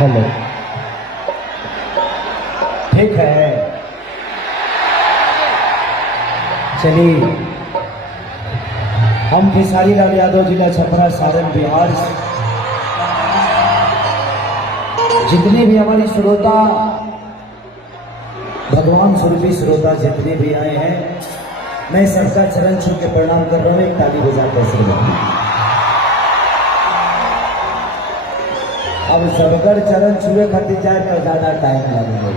Hello, ठीक है, चलिए हम खेसारी लाल यादव, जिला छपरा, सारण, बिहार, जितने भी हमारी श्रोता, भगवान स्वरूपी श्रोता जितने भी आए हैं, मैं सबका चरण छू के प्रणाम कर रहा हूँ। एक ताली बजाकर श्रीमान। अब सबकर चरण छुए खातिर जाए तो ज्यादा टाइम लगेगा।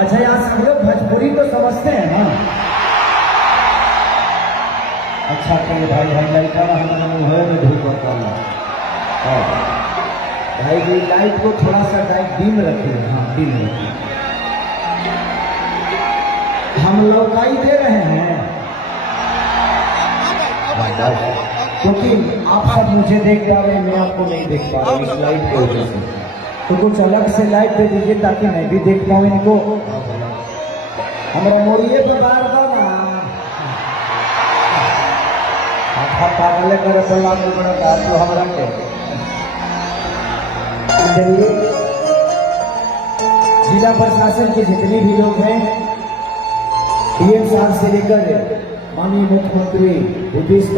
अच्छा, यहाँ सब लोग भोजपुरी तो समझते हैं ना? अच्छा कहे भाई लड़का हमारा में धूप होता है भाई जी, लाइट को थोड़ा सा डिम रखिए। हाँ, डिम रखिए। हम लौकाई दे रहे हैं क्योंकि आप सब मुझे देख पा रहे हैं, मैं आपको नहीं देख पा रहा हूँ इस लाइट की वजह से। तो कुछ अलग से लाइट दे दीजिए ताकि मैं भी देख पाऊँ इनको। हमारा मोरिये पर बार बार पागल कर तो हमारा के चलिए, जिला प्रशासन के जितने भी लोग हैं, डीएम साहब से लेकर माननीय मुख्यमंत्री नीतीश